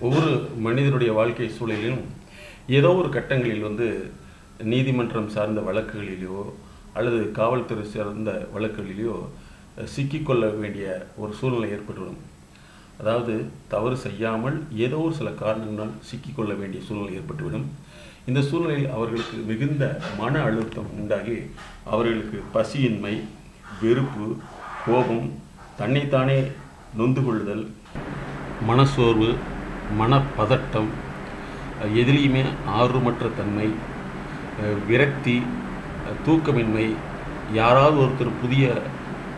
ஒவ்வொரு மனிதனுடைய வாழ்க்கை சூழலிலும் ஏதோ ஒரு கட்டங்களில் வந்து நீதிமன்றம் சார்ந்த வழக்குகளிலேயோ அல்லது காவல்துறை சார்ந்த வழக்குகளிலேயோ சிக்கிக்கொள்ள வேண்டிய ஒரு சூழ்நிலை ஏற்பட்டுவிடும் அதாவது தவறு செய்யாமல் ஏதோ ஒரு சில காரணங்களால் சிக்கிக்கொள்ள வேண்டிய சூழ்நிலை ஏற்பட்டுவிடும். இந்த சூழ்நிலையில் அவர்களுக்கு மிகுந்த மன அழுத்தம் உண்டாகி அவர்களுக்கு பசியின்மை வெறுப்பு கோபம் தன்னைத்தானே நொந்து கொள்ளுதல் மனசோர்வு மனப்பதட்டம் எதிலையுமே ஆர்வமற்ற தன்மை விரக்தி தூக்கமின்மை யாராவது ஒருத்தர் புதிய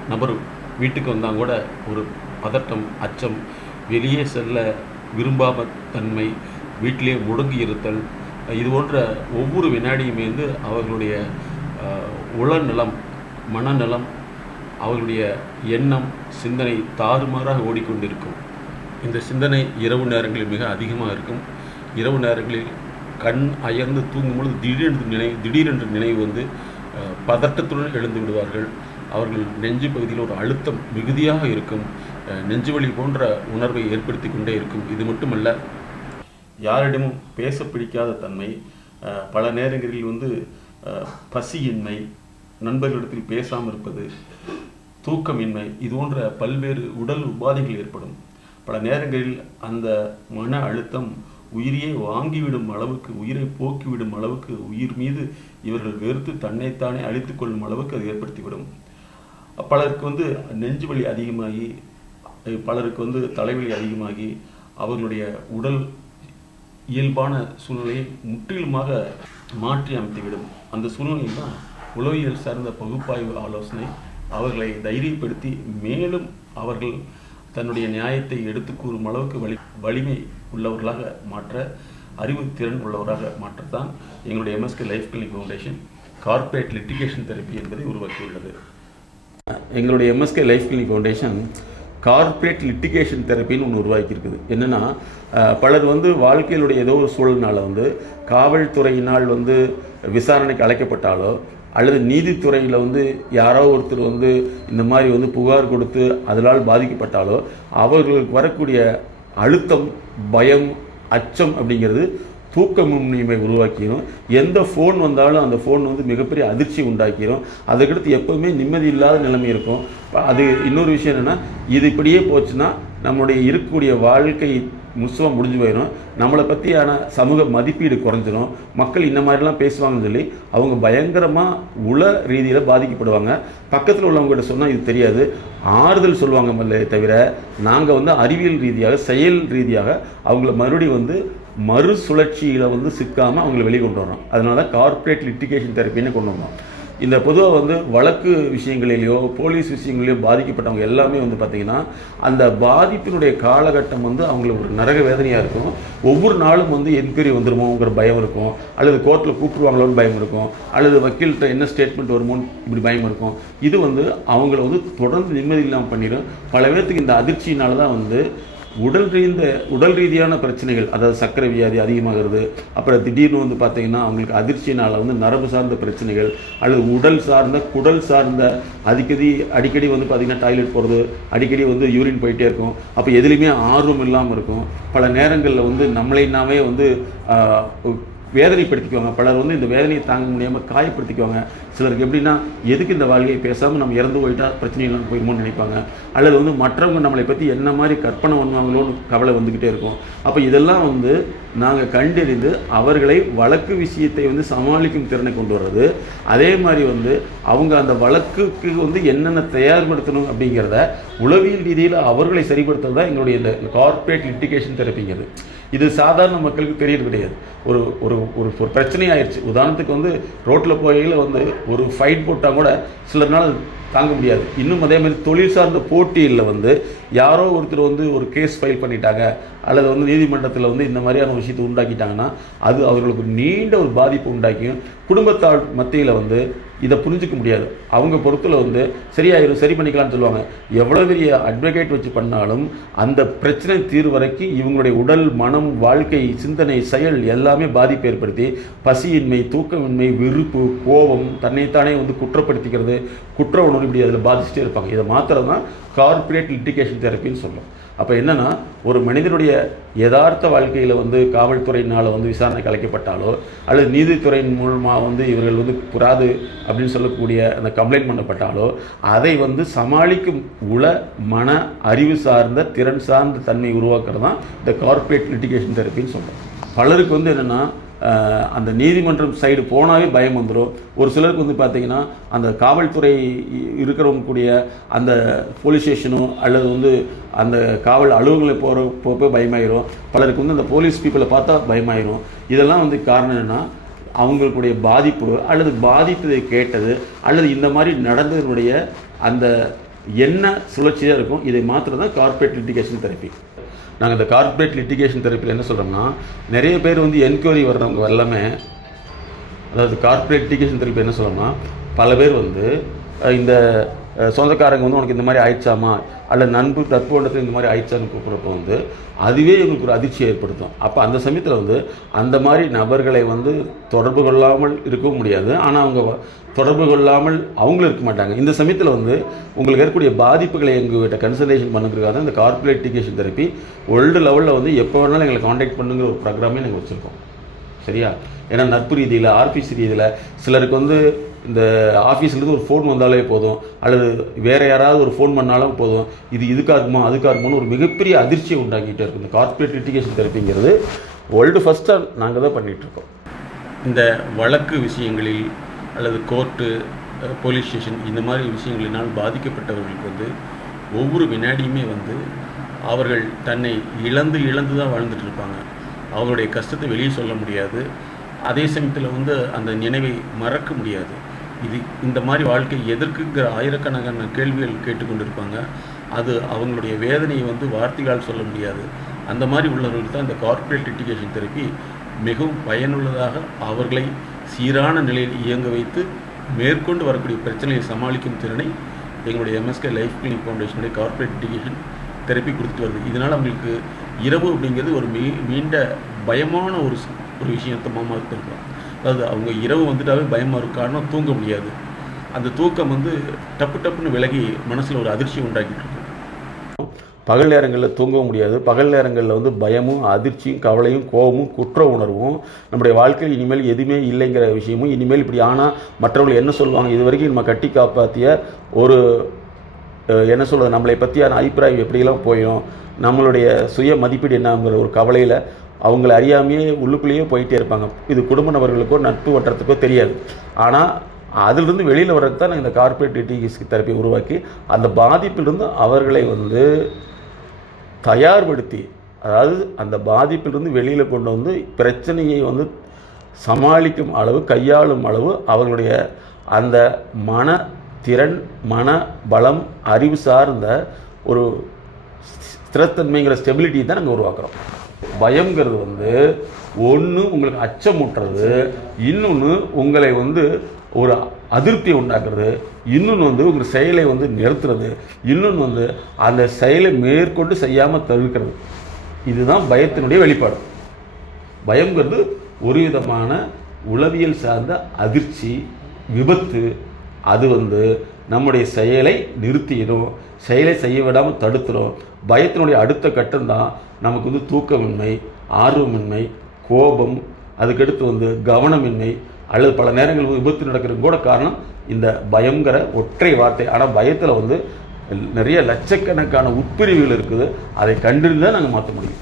நபர் வீட்டுக்கு வந்தால் கூட ஒரு பதட்டம் அச்சம் வெளியே செல்ல விரும்பாம தன்மை வீட்டிலே முடங்கி இருத்தல் இது போன்ற ஒவ்வொரு வினாடியுமே வந்து அவர்களுடைய உளநலம் மனநலம் அவர்களுடைய எண்ணம் சிந்தனை தாறுமாறாக ஓடிக்கொண்டிருக்கும். இந்த சிந்தனை இரவு நேரங்களில் மிக அதிகமாக இருக்கும். இரவு நேரங்களில் கண் அயர்ந்து தூங்கும் பொழுது திடீரென்று நினைவு திடீரென்று நினைவு வந்து பதட்டத்துடன் எழுந்து விடுவார்கள். அவர்கள் நெஞ்சு பகுதியில் ஒரு அழுத்தம் மிகுதியாக இருக்கும். நெஞ்சு நெஞ்சுவலி போன்ற உணர்வை ஏற்படுத்தி கொண்டே இருக்கும். இது மட்டுமல்ல யாரிடமும் பேச பிடிக்காத தன்மை பல நேரங்களில் வந்து பசியின்மை நண்பர்களிடத்தில் பேசாமல் இருப்பது தூக்கமின்மை இது போன்ற பல்வேறு உடல் உபாதைகள் ஏற்படும். பல நேரங்களில் அந்த மன அழுத்தம் உயிரையே வாங்கிவிடும் அளவுக்கு உயிரை போக்கிவிடும் அளவுக்கு உயிர் மீது இவர்கள் வெறுத்து தன்னைத்தானே அழித்து கொள்ளும் அளவுக்கு அது ஏற்படுத்திவிடும். பலருக்கு வந்து நெஞ்சு வலி அதிகமாகி பலருக்கு வந்து தலைவலி அதிகமாகி அவர்களுடைய உடல் இயல்பான சூழ்நிலையை முற்றிலுமாக மாற்றி அமைத்துவிடும். அந்த சூழ்நிலையில் தான் உளவியல் சார்ந்த பகுப்பாய்வு ஆலோசனை அவர்களை தைரியப்படுத்தி மேலும் அவர்கள் தன்னுடைய நியாயத்தை எடுத்து கூறும் அளவுக்கு வலி வலிமை உள்ளவர்களாக மாற்ற அறிவு திறன் உள்ளவராக மாற்றத்தான் எங்களுடைய MSK life clinic foundation corporate litigation therapy என்பதை உருவாக்கியுள்ளது. எங்களுடைய MSK life clinic foundation corporate litigation தெரப்பின்னு ஒன்று உருவாக்கியிருக்குது. என்னென்னா பலர் வந்து வாழ்க்கையிலுடைய ஏதோ ஒரு சூழல்னால வந்து காவல்துறையினால் வந்து விசாரணைக்கு அழைக்கப்பட்டாலோ அல்லது நீதித்துறையில் வந்து யாரோ ஒருத்தர் வந்து இந்த மாதிரி வந்து புகார் கொடுத்து அதனால் பாதிக்கப்பட்டாலோ அவர்களுக்கு வரக்கூடிய அழுத்தம் பயம் அச்சம் அப்படிங்கிறது தூக்கமின்மையை உருவாக்கிடும் எந்த ஃபோன் வந்தாலும் அந்த ஃபோன் வந்து மிகப்பெரிய அதிர்ச்சி உண்டாக்கிடும் அதுக்கடுத்து எப்போவுமே நிம்மதி இல்லாத நிலைமை இருக்கும். அது இன்னொரு விஷயம் என்னென்னா இது இப்படியே போச்சுன்னா நம்மளுடைய இருக்கக்கூடிய வாழ்க்கை முசுவம் முடிஞ்சு போயிடும் நம்மளை பற்றியான சமூக மதிப்பீடு குறைஞ்சிடும் மக்கள் இந்த மாதிரிலாம் பேசுவாங்கன்னு சொல்லி அவங்க பயங்கரமாக உள ரீதியில் பாதிக்கப்படுவாங்க. பக்கத்தில் உள்ளவங்ககிட்ட சொன்னால் இது தெரியாது. ஆறுதல் சொல்லுவாங்க மல்லே தவிர நாங்கள் வந்து அறிவியல் ரீதியாக செயல் ரீதியாக அவங்கள மறுபடியும் வந்து மறுசுழற்சியில் வந்து சிக்காமல் அவங்கள வெளியே கொண்டு வரோம் அதனால தான் கார்ப்பரேட் லிட்டிகேஷன் தெரப்பின்னு கொண்டு வந்தோம் இந்த பொதுவாக வந்து வழக்கு விஷயங்களிலேயோ போலீஸ் விஷயங்களிலேயோ பாதிக்கப்பட்டவங்க எல்லாமே வந்து பார்த்திங்கன்னா அந்த பாதிப்பினுடைய காலகட்டம் வந்து அவங்களுக்கு ஒரு நரக வேதனையாக இருக்கும். ஒவ்வொரு நாளும் வந்து என்கொயரி வந்துருமோங்கிற பயம் இருக்கும். அல்லது கோர்ட்டில் கூப்பிடுவாங்களோன்னு பயம் இருக்கும். அல்லது வக்கீல்கிட்ட என்ன ஸ்டேட்மெண்ட் வருமோன்னு இப்படி பயம் இருக்கும். இது வந்து அவங்கள வந்து தொடர்ந்து நிம்மதி இல்லாமல் பண்ணிடும் பல பேர்த்துக்கு இந்த அதிர்ச்சியினால தான் வந்து உடல் ரீந்த உடல் ரீதியான பிரச்சனைகள் அதாவது சர்க்கரை வியாதி அதிகமாகிறது அப்புறம் திடீர்னு வந்து பார்த்தீங்கன்னா அவங்களுக்கு அதிர்ச்சியினால் வந்து நரம்பு சார்ந்த பிரச்சனைகள் அல்லது உடல் சார்ந்த குடல் சார்ந்த அடிக்கடி அடிக்கடி வந்து பார்த்திங்கன்னா டாய்லெட் போகிறது அடிக்கடி வந்து யூரின் போயிட்டே இருக்கும். அப்போ எதுலேயுமே ஆர்வம் இல்லாமல் இருக்கும். பல நேரங்களில் வந்து நம்மளை நாமே வந்து வேதனைப்படுத்திக்குவாங்க. பலர் வந்து இந்த வேதனையை தாங்க முடியாமல் காயப்படுத்திக்குவாங்க. சிலருக்கு எப்படின்னா எதுக்கு இந்த வாழ்க்கையை பேசாமல் நம்ம இறந்து போயிட்டா பிரச்சனை இல்லாமல் போயிருமோன்னு நினைப்பாங்க. அல்லது வந்து மற்றவங்க நம்மளை பற்றி என்ன மாதிரி கற்பனை பண்ணுவாங்களோன்னு கவலை வந்துக்கிட்டே இருக்கும். அப்போ இதெல்லாம் வந்து நாங்கள் கண்டறிந்து அவர்களை வழக்கு விஷயத்தை வந்து சமாளிக்கும் திறனை கொண்டு வர்றது. அதே மாதிரி வந்து அவங்க அந்த வழக்குக்கு வந்து என்னென்ன தயார்படுத்தணும் அப்படிங்கிறத உளவியல் ரீதியில் அவர்களை சரிப்படுத்துறது தான் எங்களுடைய இந்த கார்ப்பரேட் லிட்டிகேஷன் தெரப்பிங்கிறது இது சாதாரண மக்களுக்கு தெரியறது கிடையாது. ஒரு ஒரு ஒரு ஒரு பிரச்சனை ஆயிடுச்சு உதாரணத்துக்கு வந்து ரோட்டில் போகையில் வந்து ஒரு ஃபைட் போட்டால் கூட சில நாள் தாங்க முடியாது. இன்னும் அதே மாதிரி தொழில் சார்ந்த போட்டியில் வந்து யாரோ ஒருத்தர் வந்து ஒரு கேஸ் ஃபைல் பண்ணிட்டாங்க அல்லது வந்து நீதிமன்றத்தில் வந்து இந்த மாதிரியான விஷயத்தை உண்டாக்கிட்டாங்கன்னா அது அவர்களுக்கு நீண்ட ஒரு பாதிப்பு உண்டாக்கியும் குடும்பத்தால் மத்தியில் வந்து இதை புரிஞ்சுக்க முடியாது. அவங்க பொறுத்தில் வந்து சரியாயிரும் சரி பண்ணிக்கலாம்னு சொல்லுவாங்க. எவ்வளோ பெரிய அட்வொகேட் வச்சு பண்ணாலும் அந்த பிரச்சனை தீர்வு வரைக்கும் இவங்களுடைய உடல் மனம் வாழ்க்கை சிந்தனை செயல் எல்லாமே பாதிப்பு ஏற்படுத்தி பசியின்மை தூக்கமின்மை வெறுப்பு கோபம் தன்னைத்தானே வந்து குற்றப்படுத்திக்கிறது குற்ற உணர்வு இப்படி அதில் பாதிச்சுட்டே இருப்பாங்க. இதை மாத்திரம் தான் கார்ப்பரேட் லிட்டிகேஷன் தெரப்பின்னு சொல்லும் அப்போ என்னென்னா ஒரு மனிதனுடைய யதார்த்த வாழ்க்கையில் வந்து காவல்துறையினால் வந்து விசாரணை கலைக்கப்பட்டாலோ அல்லது நீதித்துறையின் மூலமாக வந்து இவர்கள் வந்து புறாது அப்படின்னு சொல்லக்கூடிய அந்த கம்ப்ளைண்ட் பண்ணப்பட்டாலோ அதை வந்து சமாளிக்கும் உள மன அறிவு சார்ந்த திறன் சார்ந்த தன்மை உருவாக்குறது தான் இந்த கார்ப்பரேட் லிட்டிகேஷன் தெரப்பின்னு சொல்கிறோம் பலருக்கு வந்து என்னென்னா அந்த நீதிமன்றம் சைடு போனாவே பயம் வந்துடும் ஒரு சிலருக்கு வந்து பார்த்தீங்கன்னா அந்த காவல்துறை இருக்கிறவங்க கூடிய அந்த போலீஸ் ஸ்டேஷனோ அல்லது வந்து அந்த காவல் அலுவலகங்களை போகிற போய் பயமாயிரும். பலருக்கு வந்து அந்த போலீஸ் பீப்புளை பார்த்தா பயமாயிரும். இதெல்லாம் வந்து காரணம் என்னென்னா அவங்களுடைய பாதிப்பு அல்லது பாதித்ததை கேட்டது அல்லது இந்த மாதிரி நடந்ததனுடைய அந்த என்ன சுழற்சியாக இருக்கும் இதை மாத்திரம் தான் கார்ப்பரேட் லிட்டிகேஷன் தெரப்பி நாங்கள் இந்த கார்ப்பரேட் லிட்டிகேஷன் தெரப்பியில் என்ன சொல்கிறோம்னா நிறைய பேர் வந்து என்கொயரி வர்றவங்க எல்லாமே அதாவது கார்ப்பரேட் லிட்டிகேஷன் தெரப்பி என்ன சொல்கிறோம்னா பல பேர் வந்து இந்த சொந்தக்காரங்க வந்து உனக்கு இந்த மாதிரி ஆயிடுச்சாமா? அல்ல நண்பு நட்புண்டத்தில் இந்த மாதிரி ஆயிடுச்சான்னு கூப்பிட்றப்போ வந்து அதுவே இவங்களுக்கு ஒரு அதிர்ச்சியை ஏற்படுத்தும். அப்போ அந்த சமயத்தில் வந்து அந்த மாதிரி நபர்களை வந்து தொடர்பு கொள்ளாமல் இருக்கவும் முடியாது. ஆனால் அவங்க தொடர்பு கொள்ளாமல் அவங்களும் இருக்க மாட்டாங்க. இந்த சமயத்தில் வந்து உங்களுக்கு இருக்கக்கூடிய பாதிப்புகளை எங்கள்கிட்ட கன்சல்டேஷன் பண்ணுறதுக்காக தான் இந்த கார்ப்பரேட் டிகேஷன் தெரப்பி வேர்ல்டு லெவலில் வந்து எப்போ வேணாலும் எங்களை காண்டாக்ட் பண்ணுங்கிற ஒரு ப்ரோக்ராமே நாங்கள் வச்சுருக்கோம். சரியா? ஏன்னா நட்பு ரீதியில் ஆர்பிசி ரீதியில் சிலருக்கு வந்து இந்த ஆஃபீஸ்லேருந்து ஒரு ஃபோன் வந்தாலே போதும். அல்லது வேறு யாராவது ஒரு ஃபோன் பண்ணாலும் போதும். இது இதுக்காக இருக்குமா அதுக்காக இருக்குமோன்னு ஒரு மிகப்பெரிய அதிர்ச்சியை உண்டாக்கிட்டே இருக்கும். இந்த கார்ப்பரேட் லிட்டிகேஷன் தெரப்பிங்கிறது வேர்ல்டு ஃபஸ்ட்டாக நாங்கள் தான் பண்ணிகிட்ருக்கோம் இந்த வழக்கு விஷயங்களில் அல்லது கோர்ட்டு போலீஸ் ஸ்டேஷன் இந்த மாதிரி விஷயங்களினால் பாதிக்கப்பட்டவர்களுக்கு வந்து ஒவ்வொரு வினாடியுமே வந்து அவர்கள் தன்னை இழந்து இழந்து தான் வாழ்ந்துட்டு இருப்பாங்க. அவருடைய கஷ்டத்தை வெளியே சொல்ல முடியாது. அதே சமயத்தில் வந்து அந்த நினைவை மறக்க முடியாது. இது இந்த மாதிரி வாழ்க்கை எதற்குங்கிற ஆயிரக்கணக்கான கேள்விகள் கேட்டுக்கொண்டிருப்பாங்க. அது அவங்களுடைய வேதனையை வந்து வார்த்தைகளால் சொல்ல முடியாது. அந்த மாதிரி உள்ளவர்களுக்கு தான் இந்த கார்ப்பரேட் லிட்டிகேஷன் தெரப்பி மிகவும் பயனுள்ளதாக அவர்களை சீரான நிலையில் இயங்க வைத்து மேற்கொண்டு வரக்கூடிய பிரச்சனையை சமாளிக்கும் திறனை எங்களுடைய எம்எஸ்கே லைஃப் கிளினிக் ஃபவுண்டேஷனுடைய கார்ப்பரேட் லிட்டிகேஷன் தெரப்பி கொடுத்துட்டு வருது. இதனால் அவங்களுக்கு இரவு அப்படிங்கிறது ஒரு மீ மீண்ட பயமான ஒரு ஒரு விஷயத்தை மாமா இருக்கும் அதாவது அவங்க இரவு வந்துட்டாவே பயமாக இருக்கும். காரணம் தூங்க முடியாது. அந்த தூக்கம் வந்து டப்பு டப்புன்னு விலகி மனசில் ஒரு அதிர்ச்சி உண்டாக்கிட்டு இருக்கும் பகல் நேரங்களில் தூங்க முடியாது. பகல் நேரங்களில் வந்து பயமும் அதிர்ச்சியும் கவலையும் கோபமும் குற்ற உணர்வும் நம்முடைய வாழ்க்கையில் இனிமேல் எதுவுமே இல்லைங்கிற விஷயமும் இனிமேல் இப்படி ஆனால் மற்றவர்கள் என்ன சொல்லுவாங்க? இது வரைக்கும் நம்ம கட்டி காப்பாற்றிய ஒரு என்ன சொல்கிறது நம்மளை பற்றியான அபிப்பிராயம் எப்படியெல்லாம் போயும்? நம்மளுடைய சுய மதிப்பீடு என்னங்கிற ஒரு கவலையில் அவங்கள அறியாமையே உள்ளுக்குள்ளேயே போயிட்டே இருப்பாங்க. இது குடும்ப நபர்களுக்கோ நட்பு வட்டத்துக்கோ தெரியாது. ஆனால் அதிலிருந்து வெளியில் வர்றதுக்கு தான் நாங்கள் இந்த கார்ப்பரேட் டிடிஎஸ் தெரப்பி உருவாக்கி அந்த பாதிப்பிலிருந்து அவர்களை வந்து தயார்படுத்தி அதாவது அந்த பாதிப்பிலிருந்து வெளியில் கொண்டு வந்து பிரச்சனையை வந்து சமாளிக்கும் அளவு கையாளும் அளவு அவர்களுடைய அந்த மன திறன் மன பலம் அறிவு சார்ந்த ஒரு ஸ்திரத்தன்மைங்கிற ஸ்டெபிலிட்டி தான் நாங்கள் உருவாக்குறோம். பயம்ங்கிறது வந்து ஒன்று உங்களுக்கு அச்சமூட்டுறது இன்னொன்று உங்களை வந்து ஒரு அதிருப்தியை உண்டாக்குறது இன்னொன்று வந்து உங்கள் செயலை வந்து நிறுத்துறது இன்னொன்று வந்து அந்த செயலை மேற்கொண்டு செய்யாமல் தவிர்க்கிறது. இதுதான் பயத்தினுடைய வெளிப்பாடு. பயங்கிறது ஒரு விதமான உளவியல் சார்ந்த அதிர்ச்சி விபத்து அது வந்து நம்முடைய செயலை நிறுத்திடும் செயலை செய்ய விடாமல் தடுத்துடும் பயத்தினுடைய அடுத்த கட்டம்தான் நமக்கு வந்து தூக்கமின்மை ஆர்வமின்மை கோபம் அதுக்கடுத்து வந்து கவனமின்மை அல்லது பல நேரங்கள் விபத்து நடக்கிறது கூட காரணம் இந்த பயங்கிற ஒற்றை வார்த்தை. ஆனால் பயத்தில் வந்து நிறைய லட்சக்கணக்கான உட்பிரிவுகள் இருக்குது. அதை கண்டறிந்து தான் நாங்கள் மாற்ற முடியும்.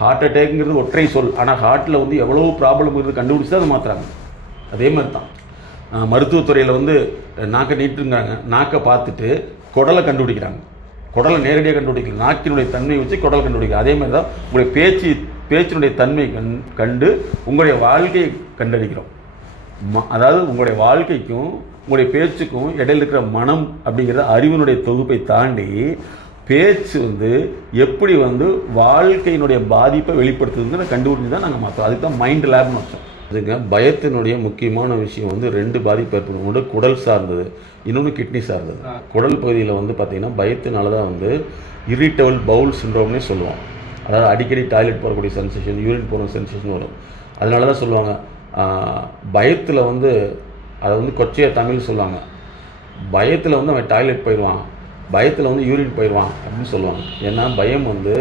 ஹார்ட் அட்டேக்குங்கிறது ஒற்றை சொல். ஆனால் ஹார்ட்டில் வந்து எவ்வளோ ப்ராப்ளம் இருக்குது கண்டுபிடிச்சி தான் அதை மாற்றுறாங்க அதே மாதிரி தான் மருத்துவத்துறையில் வந்து நாக்கை நீட்டுங்கிறாங்க. நாக்கை பார்த்துட்டு குடலை கண்டுபிடிக்கிறாங்க. குடலை நேரடியாக கண்டுபிடிக்கல. நாக்கினுடைய தன்மையை வச்சு குடலை கண்டுபிடிக்கல. அதே மாதிரி தான் உங்களுடைய பேச்சு பேச்சினுடைய தன்மை கண் கண்டு உங்களுடைய வாழ்க்கையை கண்டறிக்கிறோம். ம- அதாவது உங்களுடைய வாழ்க்கைக்கும் உங்களுடைய பேச்சுக்கும் இடையில இருக்கிற மனம் அப்படிங்கிற அறிவினுடைய தொகுப்பை தாண்டி பேச்சு வந்து எப்படி வந்து வாழ்க்கையினுடைய பாதிப்பை வெளிப்படுத்துதுன்னு கண்டுபிடிச்சு தான் நாங்கள் மாற்றோம் அதுக்கு தான் மைண்ட் லேப்னு வச்சோம். அதுங்க பயத்தினுடைய முக்கியமான விஷயம் வந்து ரெண்டு பாதிப்பு ஏற்படும். ஒன்று குடல் சார்ந்தது இன்னொன்று கிட்னி சார்ந்தது. குடல் பகுதியில் வந்து பார்த்திங்கன்னா பயத்தினால தான் வந்து இரிட்டபிள் பவுல் சிண்ட்ரோம்னே சொல்லுவோம் அதாவது அடிக்கடி டாய்லெட் போகக்கூடிய சென்சேஷன் யூரின் போகிற சென்சேஷன் வரும். அதனால தான் சொல்லுவாங்க பயத்தில் வந்து அதை வந்து கொச்சையாக தமிழ் சொல்லுவாங்க. பயத்தில் வந்து அவன் டாய்லெட் போயிடுவான். பயத்தில் வந்து யூரின் போயிடுவான் அப்படின்னு சொல்லுவாங்க. ஏன்னா பயம் வந்து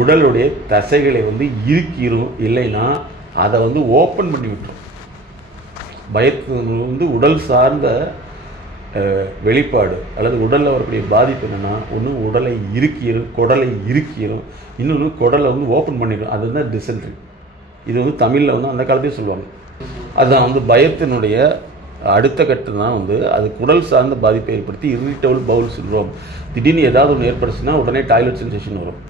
உடலுடைய தசைகளை வந்து இறுக்கிரும். இல்லைன்னா அதை வந்து ஓப்பன் பண்ணி விட்டுரும் பயத்து வந்து உடல் சார்ந்த வெளிப்பாடு அல்லது உடலில் வரக்கூடிய பாதிப்பு என்னென்னா ஒன்று உடலை இறுக்கிடும் குடலை இறுக்கிடும் இன்னொன்று குடலை வந்து ஓப்பன் பண்ணிடும் அது தான் டிசென்ட்ரி இது வந்து தமிழில் வந்து அந்த காலத்தையும் சொல்லுவாங்க. அதுதான் வந்து பயத்தினுடைய அடுத்த கட்டம் தான் வந்து அது குடல் சார்ந்த பாதிப்பை ஏற்படுத்தி இரிட்டபிள் பவுல் சின்ரோம் திடீர்னு ஏதாவது ஒன்று ஏற்படுச்சுன்னா உடனே டாய்லெட் சென்சேஷன் வரும்.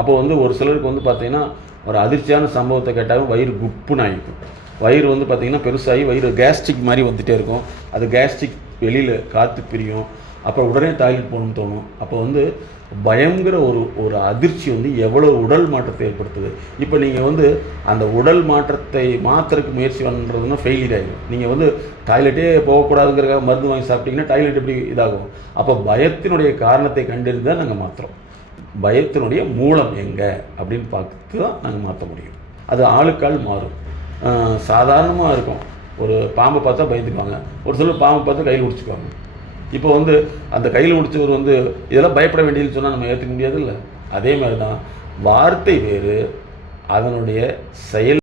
அப்போ வந்து ஒரு சிலருக்கு வந்து பார்த்தீங்கன்னா ஒரு அதிர்ச்சியான சம்பவத்தை கேட்டாலும் வயிறு குப்புன்னு ஆகிக்கும் வயிறு வந்து பார்த்திங்கன்னா பெருசாகி வயிறு கேஸ்ட்ரிக் மாதிரி வந்துகிட்டே இருக்கும். அது கேஸ்ட்ரிக் வெளியில் காற்று பிரியும். அப்புறம் உடனே டாய்லெட் போகணும்னு தோணும். அப்போ வந்து பயங்கிற ஒரு ஒரு அதிர்ச்சி வந்து எவ்வளோ உடல் மாற்றத்தை ஏற்படுத்துது. இப்போ நீங்கள் வந்து அந்த உடல் மாற்றத்தை மாற்றுறதுக்கு முயற்சி பண்ணுறதுன்னா ஃபெயிலியர் ஆகிடும் நீங்கள் வந்து டாய்லெட்டே போகக்கூடாதுங்கிறக்காக மருந்து வாங்கி சாப்பிட்டீங்கன்னா டாய்லெட் எப்படி இதாகும்? அப்போ பயத்தினுடைய காரணத்தை கண்டறிந்து தான் நாங்கள் மாற்றுறோம் பயத்தினுடைய மூலம் எங்கே அப்படின்னு பார்த்து தான் நாங்கள் மாற்ற முடியும். அது ஆளுக்கால் மாறும். சாதாரணமாக இருக்கும். ஒரு பாம்பை பார்த்தா பயந்துக்குவாங்க. ஒரு சிலர் பாம்பை பார்த்தா கையில் பிடிச்சிக்குவாங்க இப்போ வந்து அந்த கையில் முடிச்சவர் வந்து இதெல்லாம் பயப்பட வேண்டியதுன்னு சொன்னால் நம்ம ஏற்றுக்க முடியாது இல்லை அதே மாதிரி தான் வார்த்தை வேறு அதனுடைய செயல்